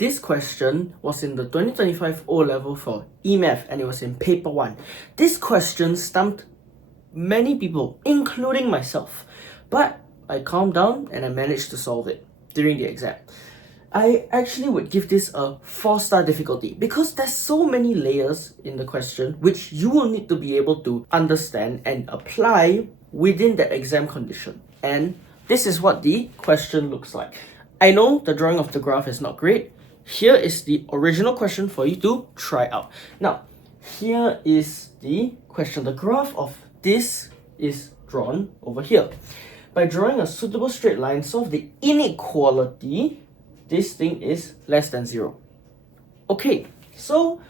this question was in the 2025 O-Level for E-Math and it was in paper 1. This question stumped many people, including myself. But I calmed down and I managed to solve it during the exam. I actually would give this a 4-star difficulty because there's so many layers in the question which you will need to be able to understand and apply within that exam condition. And this is what the question looks like. I know the drawing of the graph is not great. Here is the original question for you to try out. Now, here is the question. The graph of this is drawn over here. By drawing a suitable straight line, solve the inequality. This thing is less than 0. Okay, so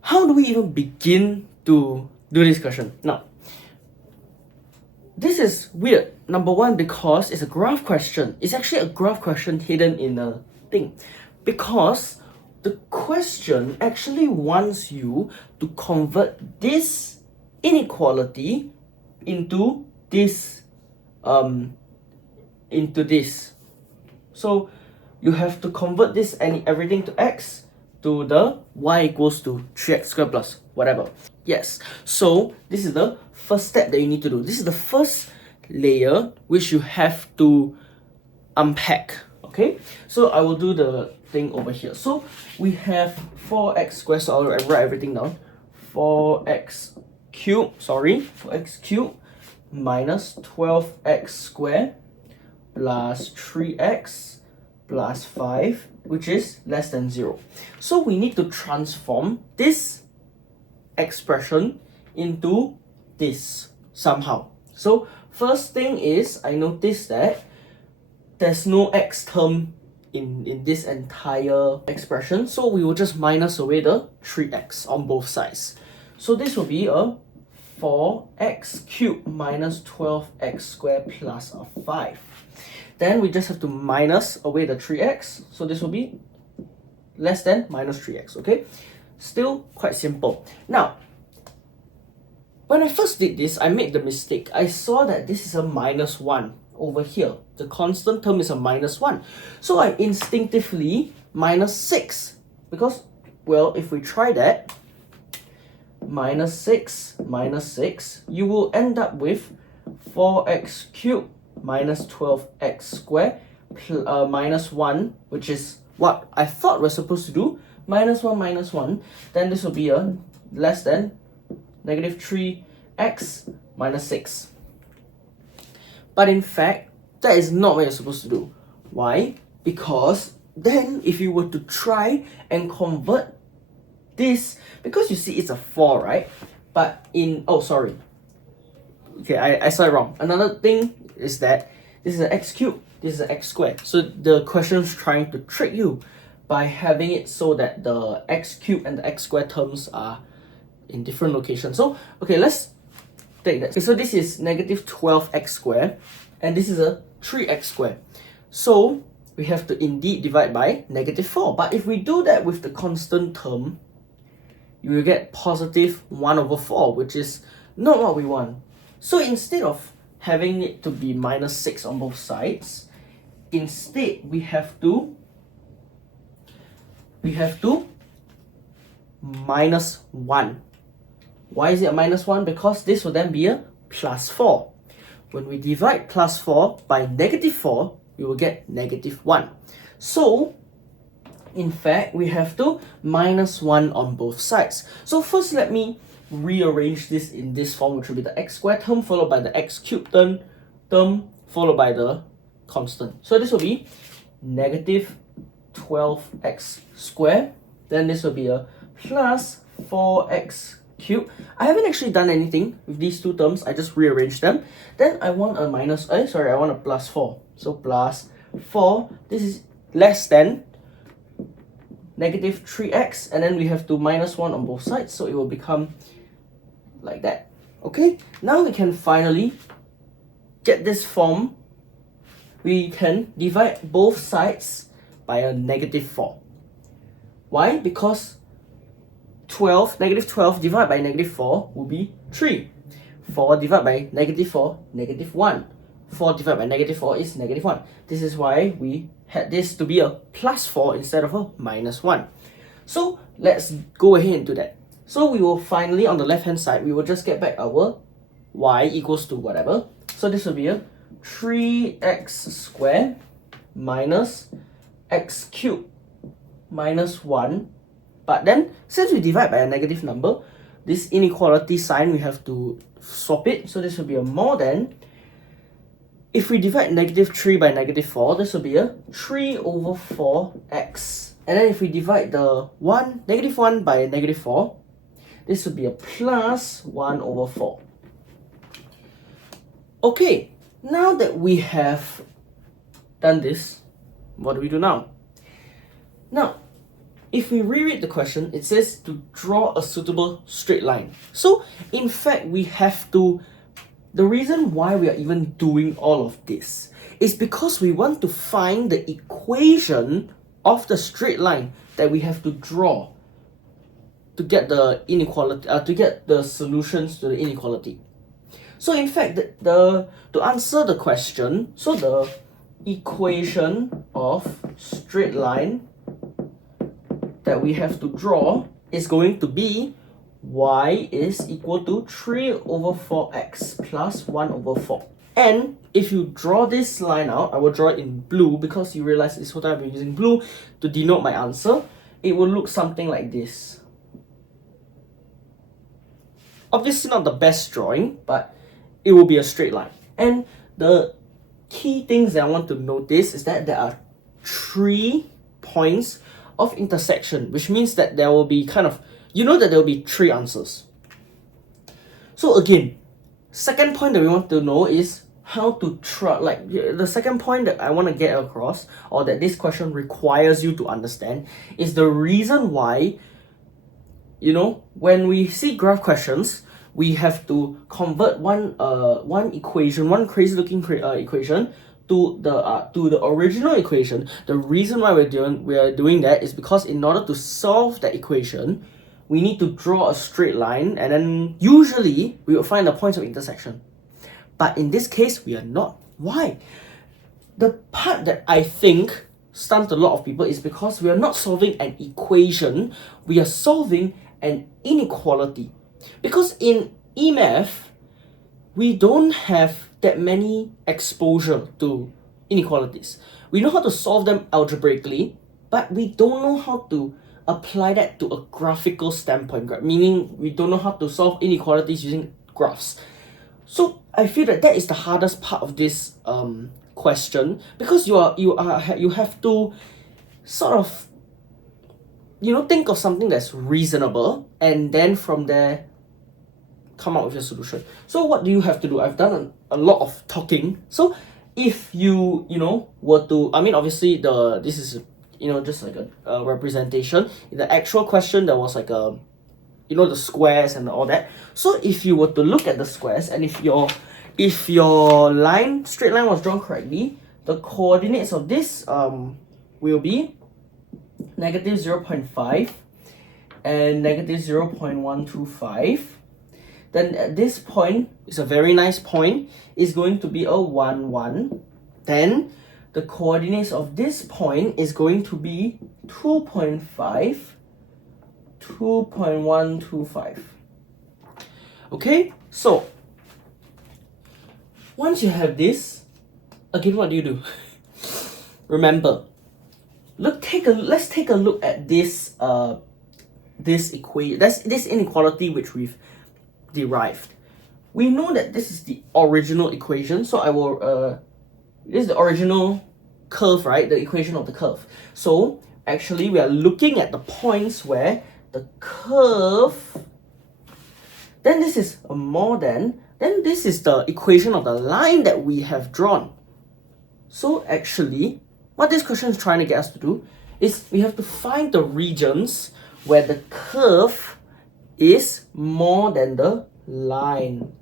how do we even begin to do this question? Now, this is weird. Number one, because it's a graph question. It's actually a graph question hidden in a thing. Because the question actually wants you to convert this inequality into this. So you have to convert this and everything to x to the y equals to 3x squared plus whatever. Yes, so this is the first step that you need to do. This is the first layer which you have to unpack. Okay, so I will do the thing over here. So we have 4x squared, so I'll write everything down. 4x cubed minus 12x squared plus 3x plus 5, which is less than 0. So we need to transform this expression into this somehow. So first thing is, I noticed that there's no x term in this entire expression, so we will just minus away the 3x on both sides. So this will be a 4x cubed minus 12x squared plus a 5. Then we just have to minus away the 3x, so this will be less than minus 3x, okay? Still quite simple. Now, when I first did this, I made the mistake. I saw that this is a minus 1 over here. The constant term is a minus 1. So I instinctively minus 6. Because, well, if we try that, minus 6, you will end up with 4x cubed minus 12x squared minus 1, which is what I thought we're supposed to do. Minus 1, then this will be a less than negative 3x minus 6. But in fact, that is not what you're supposed to do. Why? Because then if you were to try and convert this, because you see it's a 4, right? But in, oh sorry, okay, I saw it wrong. Another thing is that this is an x cubed, this is an x squared. So the question is trying to trick you by having it so that the x cubed and the x squared terms are in different locations. So, okay, let's take that. Okay, so this is negative 12x squared, and this is a 3x squared. So we have to indeed divide by negative 4. But if we do that with the constant term, you will get positive 1 over 4, which is not what we want. So instead of having it to be minus 6 on both sides, instead we have to minus 1. Why is it a minus 1? Because this will then be a plus 4. When we divide plus 4 by negative 4, we will get negative 1. So, in fact, we have to minus 1 on both sides. So first, let me rearrange this in this form, which will be the x squared term followed by the x cubed term followed by the constant. So this will be negative 12x squared. Then this will be a plus 4x cubed. I haven't actually done anything with these two terms. I just rearranged them. Then I want a I want a plus 4. So plus 4. This is less than negative 3x, and then we have to minus 1 on both sides, so it will become like that. Okay, now we can finally get this form. We can divide both sides by a negative 4. Why? Because negative 12 divided by negative 4 will be 3. 4 divided by negative 4, negative 1. 4 divided by negative 4 is negative 1. This is why we had this to be a plus 4 instead of a minus 1. So let's go ahead and do that. So we will finally, on the left hand side, we will just get back our y equals to whatever. So this will be a 3x squared minus x cubed minus 1. But then, since we divide by a negative number, this inequality sign, we have to swap it. So this will be a more than. If we divide negative 3 by negative 4, this will be a 3 over 4x. And then if we divide the negative 1 by negative 4, this will be a plus 1 over 4. Okay, now that we have done this, what do we do now? Now, if we reread the question, it says to draw a suitable straight line. So, in fact, we have to. The reason why we are even doing all of this is because we want to find the equation of the straight line that we have to draw to get the inequality, to get the solutions to the inequality. So in fact, to answer the question, so the equation of straight line that we have to draw is going to be y is equal to 3 over 4x plus 1 over 4. And if you draw this line out, I will draw it in blue because you realize this whole time I've been using blue to denote my answer. It will look something like this. Obviously not the best drawing, but it will be a straight line. And the key things that I want to notice is that there are 3 points of intersection, which means that there will be that there will be 3 answers. So again, second point that we want to know is how to try, the second point that I want to get across, or that this question requires you to understand, is the reason why, when we see graph questions, we have to convert one equation, one crazy looking equation to the original equation. The reason why we are doing that is because in order to solve that equation, we need to draw a straight line, and then usually we will find the points of intersection. But in this case, we are not. Why? The part that I think stuns a lot of people is because we are not solving an equation, we are solving an inequality. Because in E-math, we don't have that many exposure to inequalities. We know how to solve them algebraically, but we don't know how to apply that to a graphical standpoint, meaning we don't know how to solve inequalities using graphs. So I feel that is the hardest part of this question, because you have to sort of think of something that's reasonable, and then from there come up with a solution. So what do you have to do? I've done a lot of talking. So if you were to, obviously this is just like a representation. In the actual question, there was like a the squares and all that. So if you were to look at the squares, and if your straight line was drawn correctly, the coordinates of this will be negative 0.5 and negative 0.125. Then at this point, it's a very nice point, is going to be a 1, 1. Then the coordinates of this point is going to be 2.5, 2.125. Okay, so once you have this, again, what do? Remember, let's take a look at this equation. That's this inequality which we've derived. We know that this is the original equation, so I will this is the original curve, right? The equation of the curve. So actually we are looking at the points where the curve, then this is a more than, then this is the equation of the line that we have drawn. So actually, what this question is trying to get us to do is we have to find the regions where the curve is more than the line.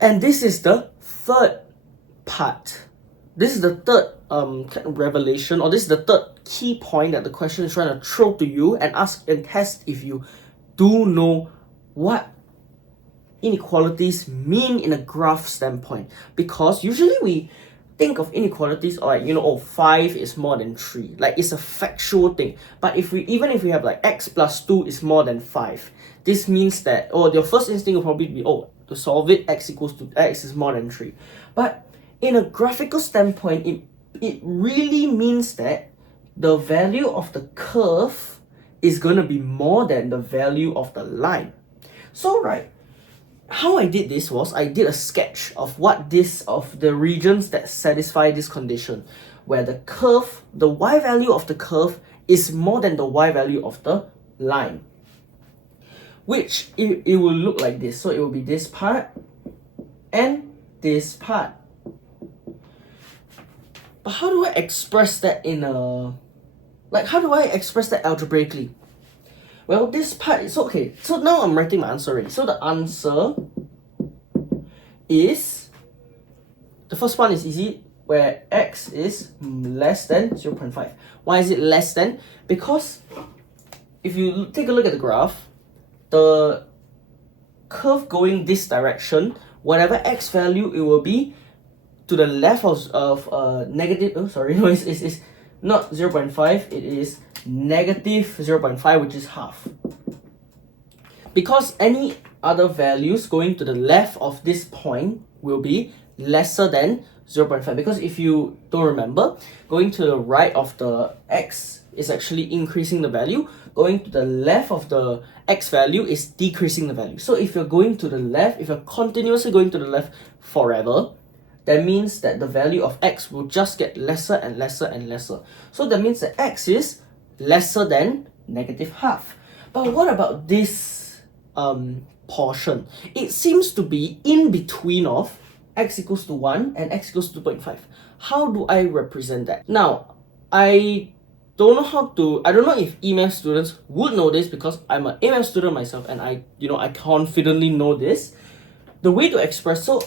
And this is the third part. This is the third revelation, or this is the third key point that the question is trying to throw to you and ask and test if you do know what inequalities mean in a graph standpoint? Because usually we think of inequalities or like, oh, 5 is more than 3. Like, it's a factual thing. But even if we have like x plus 2 is more than 5, this means that, your first instinct will probably be, to solve it, x is more than 3. But in a graphical standpoint, it really means that the value of the curve is going to be more than the value of the line. So, right, how I did this was I did a sketch of the regions that satisfy this condition, where the y value of the curve is more than the y value of the line. Which it will look like this. So it will be this part and this part. But how do I express that how do I express that algebraically? Well, this part is okay. So now I'm writing my answer already. So the answer is, the first one is easy, where x is less than 0.5. Why is it less than? Because if you take a look at the graph, the curve going this direction, whatever x value it will be, to the left of negative, it's not 0.5, it is negative 0.5, which is half. Because any other values going to the left of this point will be lesser than 0.5. Because if you don't remember, going to the right of the x is actually increasing the value. Going to the left of the x value is decreasing the value. So if you're going to the left, if you're continuously going to the left forever, that means that the value of x will just get lesser and lesser and lesser. So that means that x is lesser than negative half. But what about this portion? It seems to be in between of x equals to 1 and x equals to 2.5. How do I represent that? Now, I don't know if E-math students would know this, because I'm an A-math student myself and I confidently know this. The way to express, so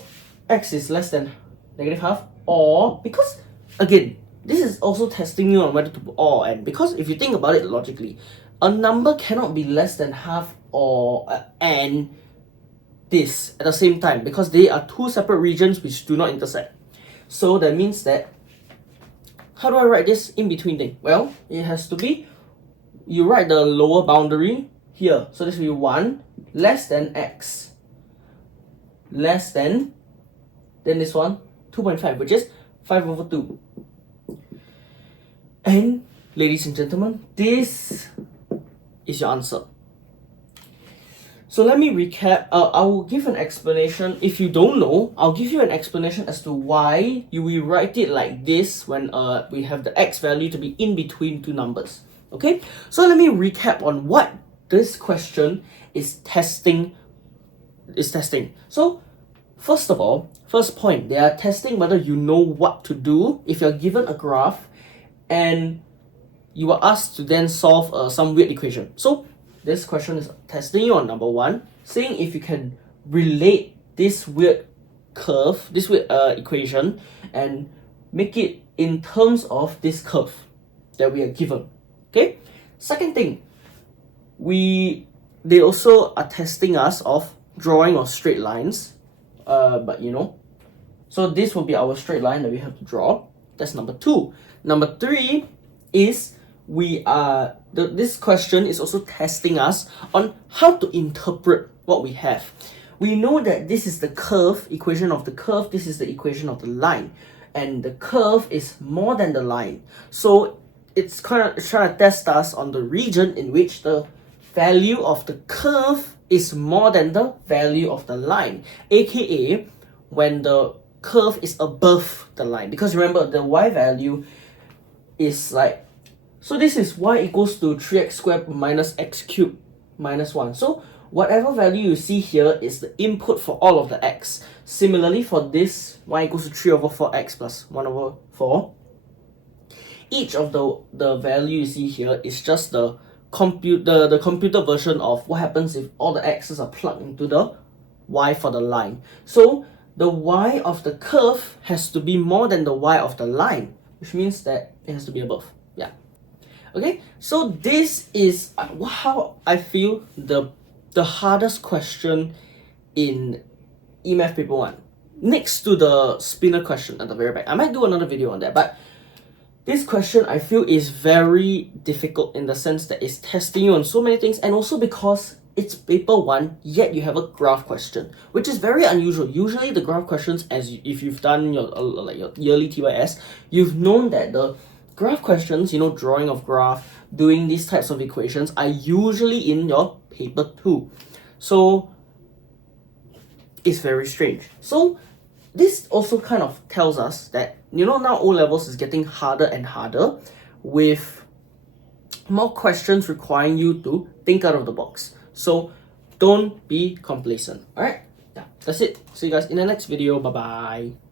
x is less than negative half, or, because again, this is also testing you on whether to put or and, because if you think about it logically, a number cannot be less than half or and this at the same time, because they are two separate regions which do not intersect. So that means that, how do I write this in between thing? Well, it has to be, you write the lower boundary here. So this will be 1 less than x less than, then this one 2.5, which is 5 over 2. And ladies and gentlemen, this is your answer. So let me recap. I will give an explanation. If you don't know, I'll give you an explanation as to why we write it like this when we have the x value to be in between two numbers. Okay, so let me recap on what this question is testing. So first of all, first point, they are testing whether you know what to do if you're given a graph and you are asked to then solve some weird equation. So this question is testing you on number 1, seeing if you can relate this weird curve, this weird equation, and make it in terms of this curve that we are given. Okay. Second thing, they also are testing us of drawing of straight lines. So this will be our straight line that we have to draw. That's number 2. Number 3 is this question is also testing us on how to interpret what we have. We know that this is the curve, equation of the curve, this is the equation of the line, and the curve is more than the line. So it's trying to test us on the region in which the value of the curve is more than the value of the line, aka when the curve is above the line. Because remember, the y value is like, so this is y equals to 3x squared minus x cubed minus 1. So whatever value you see here is the input for all of the x. Similarly, for this, y equals to 3 over 4x plus 1 over 4. Each of the value you see here is just the computer version of what happens if all the x's are plugged into the y for the line. So the y of the curve has to be more than the y of the line, which means that it has to be above. Yeah. Okay, so this is how I feel the hardest question in E-Math paper 1, next to the spinner question at the very back. I might do another video on that, but this question I feel is very difficult in the sense that it's testing you on so many things, and also because it's paper 1, yet you have a graph question, which is very unusual. Usually the graph questions, if you've done your your yearly TYS, you've known that the graph questions, you know, drawing of graph, doing these types of equations, are usually in your paper 2. So it's very strange. So this also kind of tells us that, you know, now O-levels is getting harder and harder, with more questions requiring you to think out of the box. So don't be complacent. Alright, yeah, that's it. See you guys in the next video. Bye bye.